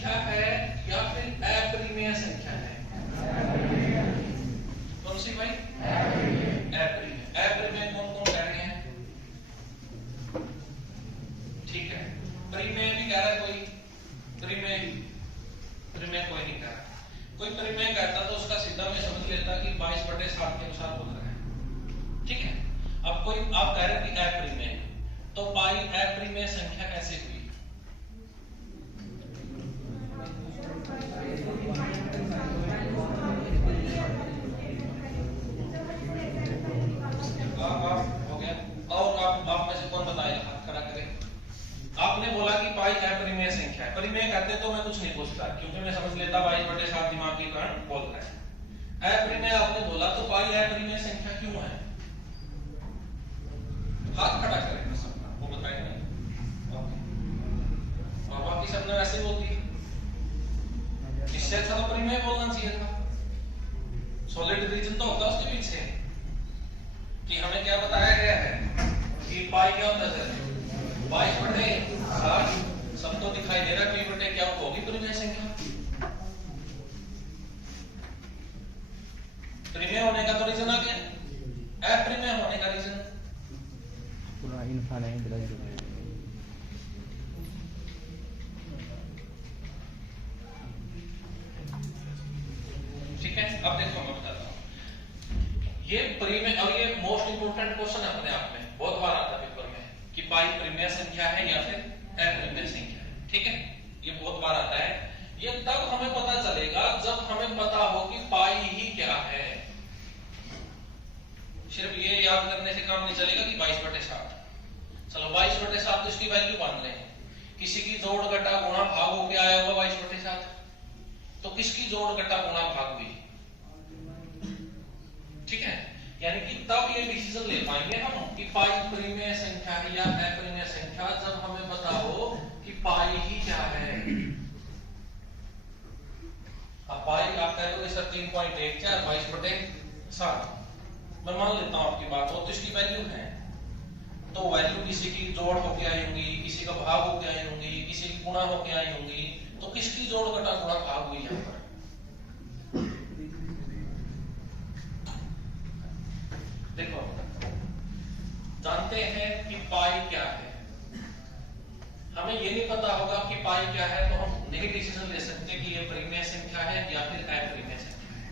संख्या है या फिर अपरिमेय संख्या है? कौन सी भाई? अपरिमेय। अपरिमेय कौन कौन कह रहे हैं? ठीक है, परिमेय भी कह रहा है कोई? परिमेय कोई नहीं कह रहा। कोई परिमेय कहता तो उसका सीधा में समझ लेता कि 22/7 के अनुसार बोल रहा है। ठीक है, अब कोई आप कह रहे हैं कि अपरिमेय, तो पाई अपरिमेय संख्या कैसे हुई? हो गया। और आप में से कौन बताएगा? हाथ खड़ा करें। आपने बोला कि पाई अपरिमेय संख्या है। परिमेय कहते तो मैं कुछ नहीं पूछता, क्योंकि मैं समझ लेता 22/7 दिमाग के कारण बोल रहा है। अपरिमेय आपने बोला, तो पाई अपरिमेय संख्या क्यों है? हाथ खड़ा करें सबका, वो बताएंगे। और बाकी सबने वैसे ही बोल दिया। इससे अच्छा तो परिमेय बोलना चाहिए था। सॉलिड रीजन तो होता उसके पीछे कि हमें क्या बताया गया है कि पाई क्या होता है? 22/7। सबको दिखाई दे रहा है p बटे क्या होगी परिमेय संख्या। परिमेय होने का तो रीजन आ गया, अपरिमेय होने का रीजन पूरा इनफाइनाइट रह ठीक है। अब देखो मैं बताता हूं ये परिमेय, और ये मोस्ट इंपोर्टेंट क्वेश्चन है अपने आप में, बहुत बार आता है पेपर में कि पाई परिमेय संख्या है या फिर अपरिमेय संख्या है। ठीक है, ये बहुत बार आता है। ये तब हमें पता चलेगा जब हमें पता हो कि पाई ही क्या है। सिर्फ ये याद करने से काम नहीं चलेगा कि 22/7। चलो 22/7 इसकी वैल्यू मान लें। किसी की जोड़ घटा गुणा भाग होके आया होगा 22/7, तो किसकी जोड़ घटा गुणा भाग हुई? ठीक है, यानी कि तब ये डिसीजन ले पाएंगे हम कि पाई परिमेय संख्या है या अपरिमेय संख्या, जब हमें पता हो कि पाई ही क्या है। अब पाई आप कह दोगे सर 3.14 22/7, मैं मान लेता हूं आपकी बात हो, तो इसकी वैल्यू है। तो वैल्यू किसी की जोड़ होके आई होंगी, किसी का भाग होके आई होंगी, किसी की गुणा होके आई होंगी, तो किसकी जोड़ घटा गुणा भाग हुई यहां पर? देखो, जानते हैं कि पाई क्या है, हमें ये नहीं पता होगा कि पाई क्या है, तो हम नहीं डिसीजन ले सकते कि ये परिमेय संख्या है या फिर अपरिमेय संख्या है।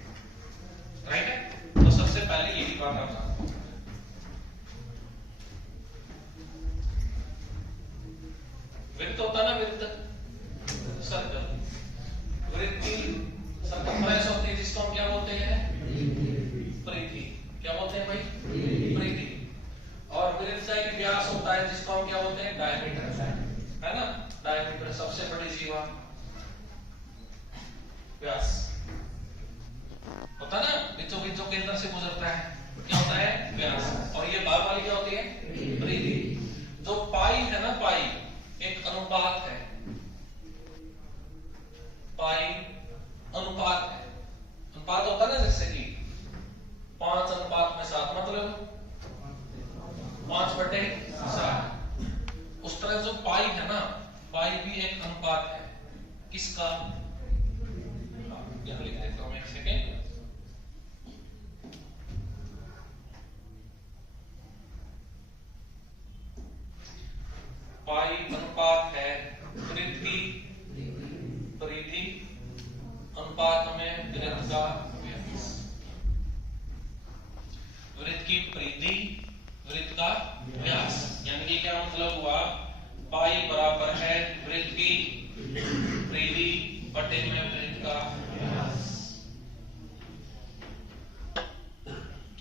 राइट है? तो सबसे पहले यही बात आप जानते हैं। वृत्त होता ना, वृत्त सर्कल, वृत्ति सर्कमफ्रेंस होती है, जिसको हम क्या बोलते हैं? परिधि। क्या बोलते हैं भाई? परिधि। और वृत्त का एक व्यास होता है जिसको हम क्या बोलते हैं? डायमीटर, है ना? डायमीटर सबसे बड़ी जीवा, व्यास होता ना, बीचों बीच जो केंद्र से गुजरता है, क्या होता है? व्यास। और ये बाहर वाली क्या होती है? परिधि। जो पाई है ना, पाई एक अनुपात है, पाई अनुपात है। अनुपात होता है ना, जैसे कि 5:7, मतलब 5/7। उस तरह जो पाई है ना, पाई भी एक अनुपात है। किसका? यहां लिख देता हूं मैं, एक सेकेंड। पाई अनुपात है वृत्ति परिधि अनुपात में वृत्त का व्यास। वृत्त की परिधि वृत्त का व्यास, यानी कि क्या मतलब हुआ? पाई बराबर है वृत्त की परिधि बटे में वृत्त का व्यास।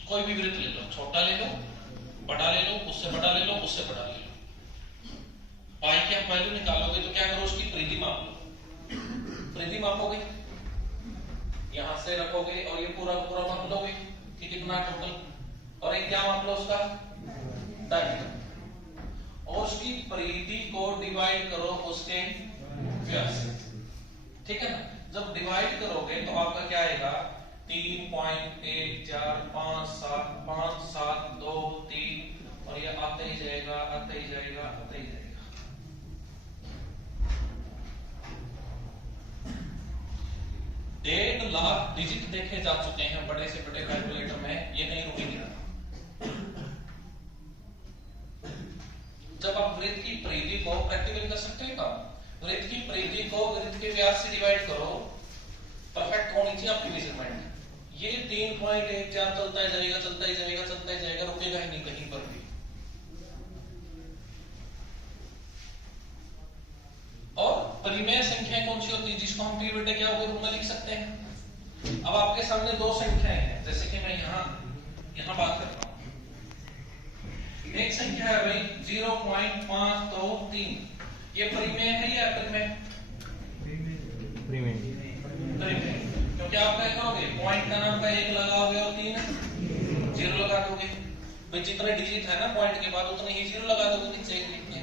कोई भी वृत्त ले लो, छोटा ले लो, बड़ा ले लो, उससे बड़ा ले लो, उससे बड़ा ले लो। पाई की आप वैल्यू निकालोगे तो क्या करो? उसकी परिधि माप लो। परिधि मापोगे, यहां से रखोगे और ये पूरा पूरा माप लोगे कि कितना टोटल, और एक क्या माप लो? उसका डायमीटर। और उसकी परिधि को डिवाइड करो उसके व्यास से। ठीक है ना? जब डिवाइड करोगे तो आपका क्या आएगा? 3.14575723, और ये आते ही जाएगा, आते ही जाएगा, आते ही जाएगा। 1,00,000 डिजिट देखे जा चुके हैं बड़े से बड़े कैलकुलेटर में, ये नहीं रुकेंगे। जब आप वृत्त की परिधि को प्रैक्टिकली कर सकते हैं काम, वृत्त की परिधि को वृत्त के व्यास से डिवाइड करो, परफेक्ट होनी चाहिए आपकी मेजरमेंट। ये 3.14 चलता ही जाएगा, चलता ही जाएगा, चलता ही जाएगा, रुकेगा ही नहीं कहीं पर भी। और परिमेय संख्या कौन सी होती है जिसको हम पी बटे क्या रूप में लिख सकते हैं? अब आपके सामने दो संख्याएं हैं, जैसे कि मैं यहां बात करता हूं। एक संख्या है भाई 0.523, ये परिमेय है या अपरिमेय? परिमेय। क्योंकि आप क्या करोगे, पॉइंट का नाम का 1 लगाओगे और 3 0 लगा दोगे। भाई जितने डिजिट है ना पॉइंट के बाद उतने ही 0 लगा दोगे नीचे एक लिख के।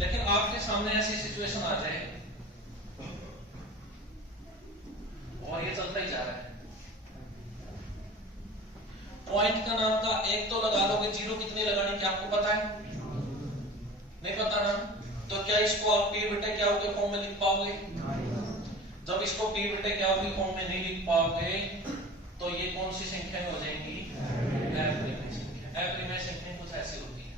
लेकिन आपके सामने ऐसी सिचुएशन आ जाए और ये चलता ही जा रहा है, पॉइंट का नाम का 1 तो लगा दोगे, 0 कितने लगाने की आपको पता है? नहीं पता ना, तो क्या इसको आप पी बटे क्या के फॉर्म में लिख पाओगे? जब इसको पी बटे क्या के फॉर्म में नहीं लिख पाओगे तो ये कौन सी संख्या में हो जाएंगी? अपरिमेय संख्या। अपरिमेय संख्या कुछ ऐसी होती है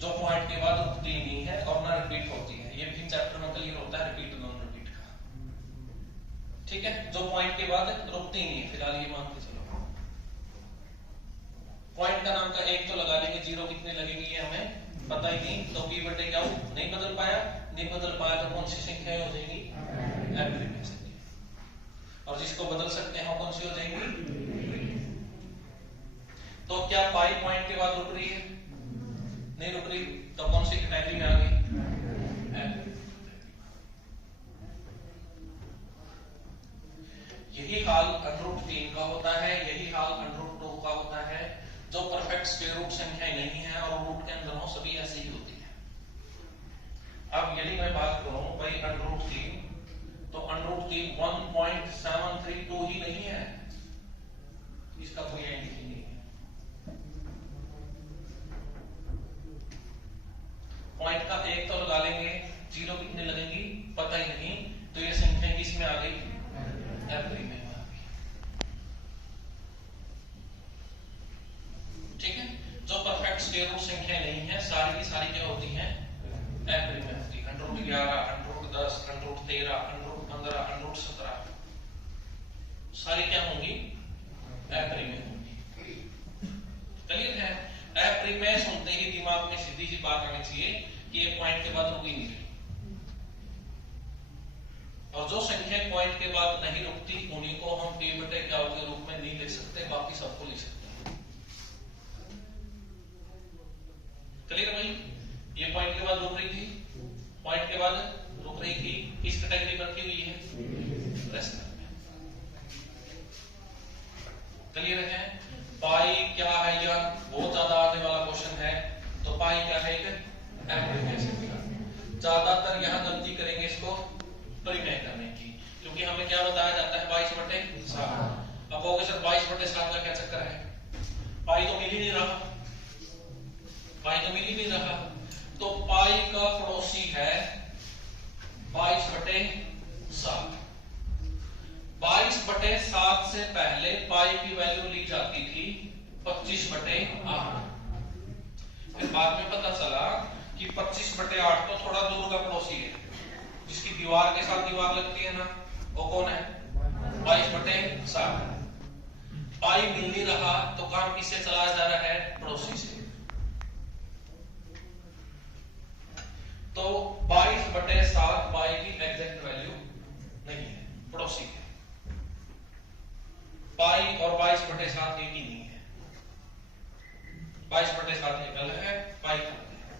जो पॉइंट के बाद रुकती नहीं है और ना रिपीट होती है। ये भी चैप्टर में क्लियर होता है रिपीट नॉन रिपीट का, ठीक है? जो पॉइंट के बाद रुकती नहीं है, फिलहाल ये मान के चलो। पॉइंट का नाम का 1 तो लगा लेंगे, 0 कितने लगेंगे ये हमें पता ही नहीं, तो पी बटे क्या नहीं बदल पाया तो कौन सी संख्या हो जाएगी? अपरिमेय संख्या। और जिसको बदल सकते हैं कौन सी हो जाएंगी? तो क्या पाई पॉइंट के बाद रुक रही है? नहीं रुक रही, तो कौन सी कैटेगरी में आ गई? यही हाल √3 का होता है, यही हाल √2 का होता है। जो परफेक्ट स्क्वायर रूट संख्याएं नहीं है और रूट के अंदर हो, सभी ऐसी ही होती है। अब यदि मैं बात करूं भाई √3, तो √3 1.732 ही नहीं है, इसका कोई एंड ही नहीं है। पॉइंट का 1 तो लगा लेंगे, 0 कितने लगेंगी पता ही नहीं, तो ये संख्या किसमें आ गई? अपरिमेय में आ गई, ठीक है? जो परफेक्ट स्क्वायर रूट संख्या नहीं है सारी की सारी क्या होती हैं? अपरिमेय होती है। √11, √10, √13, √15, √17 सारी क्या होंगी? अपरिमेय होंगी। क्लियर है? अपरिमेय सुनते ही दिमाग में सीधी सी बात आनी चाहिए कि ये पॉइंट के बाद रुकी नहीं रही, और जो संख्या पॉइंट के बाद नहीं रुकती उन्हीं को हम पी बटे क्या के रूप में नहीं लिख सकते, बाकी सबको लिख सकते हैं। क्लियर भाई? ये पॉइंट के बाद रुक रही थी, पॉइंट के बाद रुक रही थी, किस कैटेगरी में रखी हुई है? रेस्ट। क्लियर है? पाई क्या है यार, बहुत ज्यादा आने वाला क्वेश्चन है। तो पाई क्या है? एक अपरिमेय संख्या। ज्यादातर यहाँ गलती करेंगे इसको परिमेय करने की, क्योंकि हमें क्या बताया जाता है 22/7। अब कहोगे सर 22/7 का क्या चक्कर है? पाई तो मिल ही नहीं रहा, पाई तो मिल ही नहीं रहा। तो पाई का पड़ोसी है 22/7। 22/7 से पहले पाई की वैल्यू ली जाती थी 25/8। फिर बाद में पता चला कि 25/8 तो थोड़ा दूर का पड़ोसी है, जिसकी दीवार के साथ दीवार लगती है ना, वो कौन है? 22/7। पाई मिल नहीं रहा तो काम किससे चलाया जा रहा है? पड़ोसी से। तो 22/7 पाई की एग्जैक्ट वैल्यू नहीं है, पड़ोसी है। पाई और 22/7 एक ही नहीं है, 22/7 एक अलग है, पाई अलग है।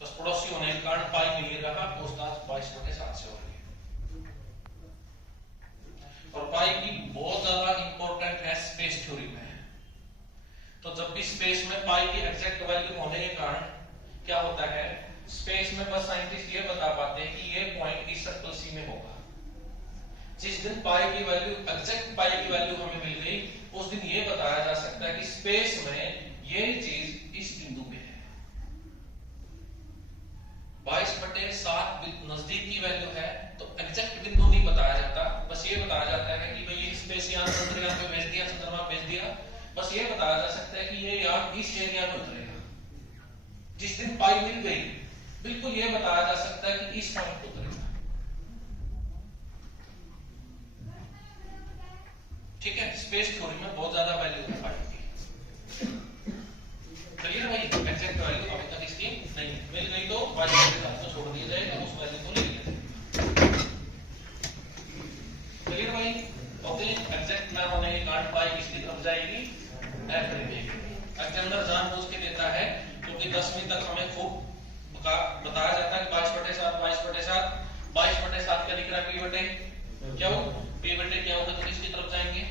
तो पड़ोसी होने के कारण पाई मिल नहीं रहा, पूछताछ 22/7 से हो रही है। और पाई की बहुत ज्यादा इंपॉर्टेंट है स्पेस थ्योरी में। तो जब भी स्पेस में पाई की एग्जैक्ट वैल्यू होने के कारण क्या होता है, स्पेस में बस साइंटिस्ट ये बता पाते हैं कि ये पॉइंट इस सर्कल सी में होगा। जिस दिन पाई की वैल्यू एग्जैक्ट पाई की वैल्यू हमें मिल गई, उस दिन ये बताया जा सकता है कि स्पेस में ये चीज इस बिंदु पे है। 22/7 नजदीक की वैल्यू है, इस एरिया में उतरेगा। जिस दिन पाई मिल गई बिल्कुल ये बताया जा सकता है कि इस पॉइंट पर उतरेगा। ठीक है, स्पेस थ्योरी में बहुत ज्यादा वैल्यू है पाई की। क्लियर भाई, एग्जैक्ट वैल्यू अभी तक इसकी नहीं मिल गई तो पाई के साथ तो छोड़ दिया जाएगा, उस वैल्यू को ले लेंगे। क्लियर भाई, ओके। एग्जैक्ट ना होने के कारण पाई किसकी तरफ जाएगी, एग्रीगेट। एग्जामिनर जानबूझ के देता है क्योंकि 10वीं तक हमें खूब बताया जाता है कि 22/7 22/7 22/7 का दिख रहा है p बटे क्या हो, p बटे क्या होगा तो किसकी तरफ जाएंगे,